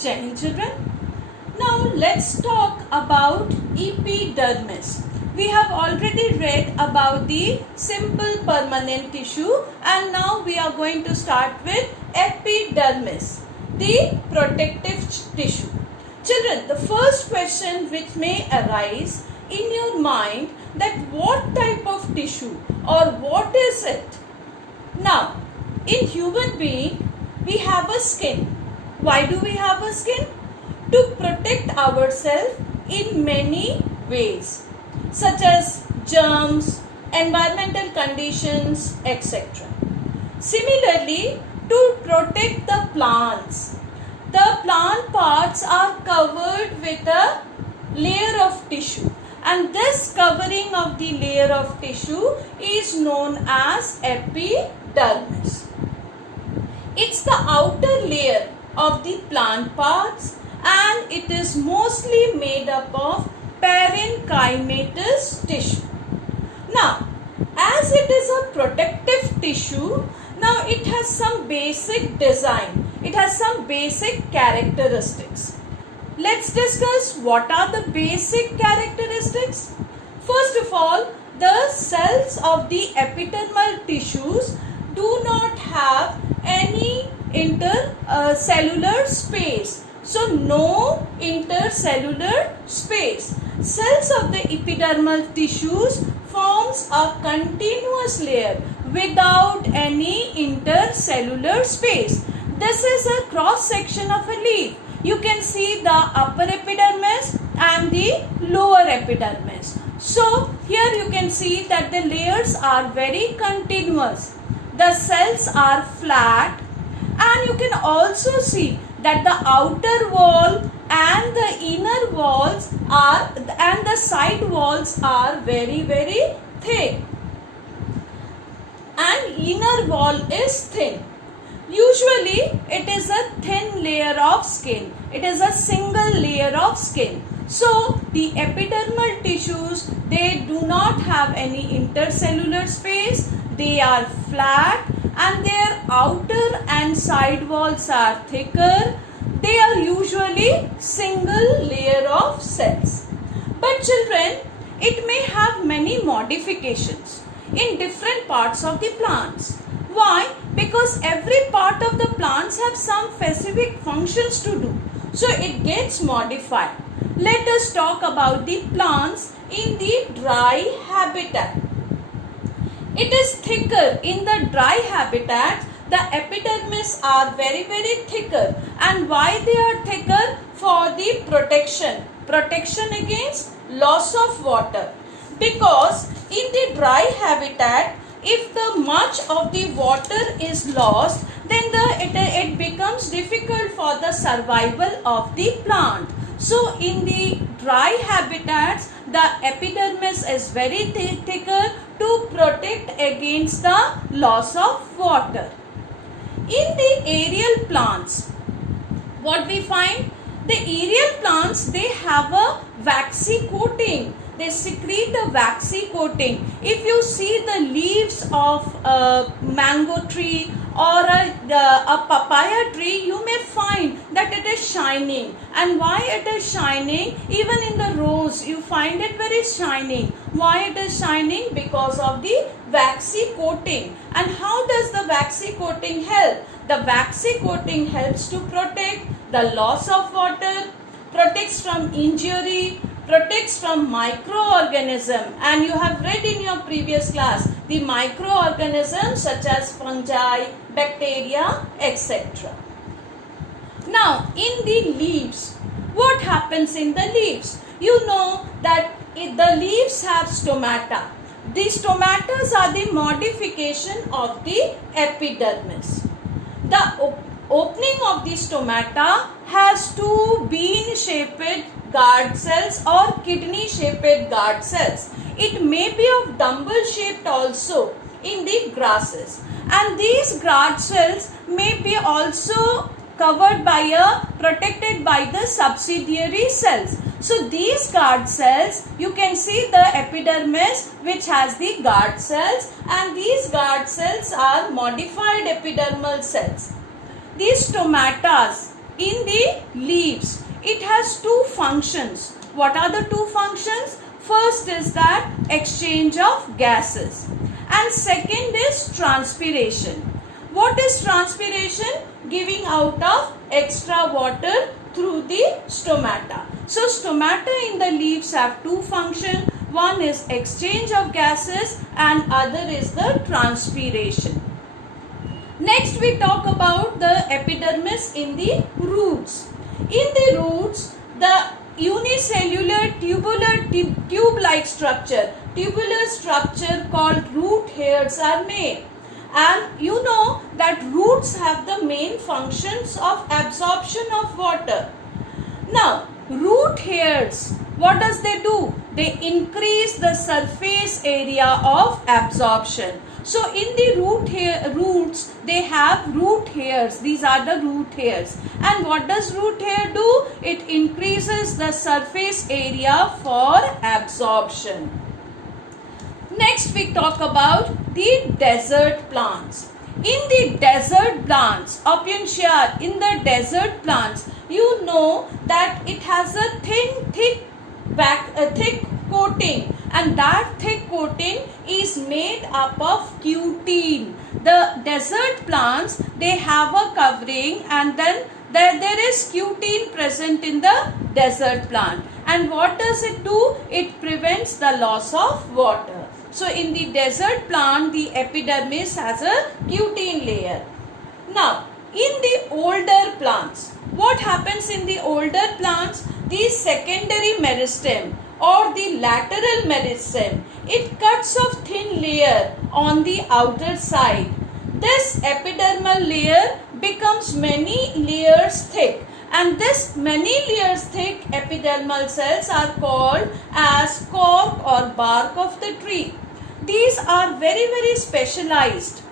Jai Hind, children. Now let's talk about epidermis. We have already read about the simple permanent tissue, and now we are going to start with epidermis, the protective tissue. Children, the first question which may arise in your mind, that what type of tissue or what is it? Now, in human being, we have a skin. Why do we have a skin? To protect ourselves in many ways, such as germs, environmental conditions, etc. Similarly, to protect the plants, the plant parts are covered with a layer of tissue, and this covering of the layer of tissue is known as epidermis. It's the outer layer of the plant parts, and it is mostly made up of parenchymatous tissue. Now, as it is a protective tissue, now it has some basic design. It has some basic characteristics. Let's discuss what are the basic characteristics. First of all, the cells of the epidermal tissues do not have any intercellular space. So, no intercellular space. Cells of the epidermal tissues forms a continuous layer without any intercellular space. This is a cross section of a leaf. You can see the upper epidermis and the lower epidermis. So, here you can see that the layers are very continuous. The cells are flat, and you can also see that the outer wall and the inner walls are, and the side walls are very thick, and inner wall is thin. Usually it is a thin layer of skin. It is a single layer of skin. So the epidermal tissues, they do not have any intercellular space. They are flat, and their outer and side walls are thicker. They are usually single layer of cells. But children, it may have many modifications in different parts of the plants. Why? Because every part of the plants have some specific functions to do. So it gets modified. Let us talk about the plants in the dry habitat. It is thicker in the dry habitat. The epidermis are very thicker. And why they are thicker? For the protection against loss of water. Because in the dry habitat, if the much of the water is lost, then it becomes difficult for the survival of the plant. So in the dry habitats, the epidermis is very thicker to protect against the loss of water. In the aerial plants, what we find? The aerial plants, they have a waxy coating. They secrete a waxy coating. If you see the leaves of a mango tree or a papaya tree, you may find that it is shining. And why it is shining? Even in the rose, you find it very shining. Why it is shining? Because of the waxy coating. And how does the waxy coating help? The waxy coating helps to protect the loss of water, protects from injury, protects from microorganisms, and you have read in your previous class the microorganisms such as fungi, bacteria, etc. Now in the leaves, what happens in the leaves? You know that the leaves have stomata. These stomatas are the modification of the epidermis. The opening of the stomata has two bean-shaped guard cells or kidney-shaped guard cells. It may be of dumbbell-shaped also in the grasses. And these guard cells may be also protected by the subsidiary cells. So these guard cells, you can see the epidermis which has the guard cells, and these guard cells are modified epidermal cells. These stomatas in the leaves, it has two functions. What are the two functions? First is that exchange of gases, and second is transpiration. What is transpiration? Giving out of extra water through the stomata. So stomata in the leaves have two functions. One is exchange of gases and other is the transpiration. Next we talk about the epidermis in the roots. In the roots, the unicellular tubular tube-like structure called root hairs are made. And you know that roots have the main functions of absorption of water. Now, root hairs, what does they do? They increase the surface area of absorption. So, in the roots, they have root hairs. These are the root hairs. And what does root hair do? It increases the surface area for absorption. Next, we talk about the desert plants. In the desert plants, Opuntia, in the desert plants, you know that it has a thick coating, and that thick coating is made up of cutin. The desert plants, they have a covering, and then there is cutin present in the desert plant. And what does it do? It prevents the loss of water. So in the desert plant, the epidermis has a cutin layer. Now, in the older plants, what happens in the older plants? The secondary meristem or the lateral meristem, it cuts off thin layer on the outer side. This epidermal layer becomes many layers thick, and this many layers thick epidermal cells are called as cork or bark of the tree. These are very specialized.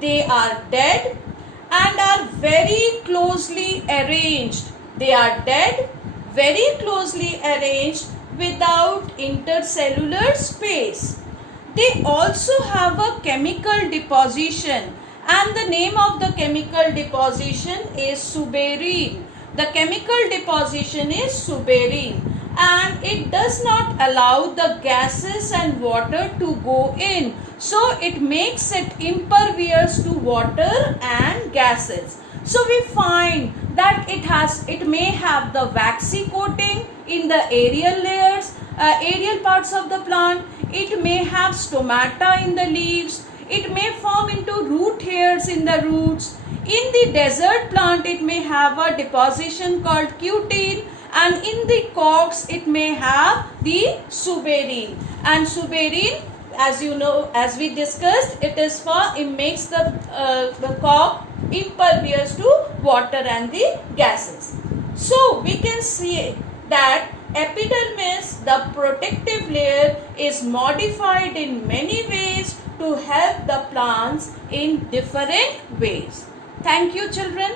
They are dead and are very closely arranged. They are dead, very closely arranged without intercellular space. They also have a chemical deposition, and the name of the chemical deposition is suberin. The chemical deposition is suberin, and it does not allow the gases and water to go in. So it makes it impervious to water and gases. So we find that it may have the waxy coating in the aerial layers, aerial parts of the plant. It may have stomata in the leaves. It may form into root hairs in the roots. In the desert plant, it may have a deposition called cutin, and in the corks, it may have the suberin. And suberin, as you know, as we discussed, it makes the cork impervious to water and the gases. So we can see that epidermis, the protective layer, is modified in many ways to help the plants in different ways. Thank you, children.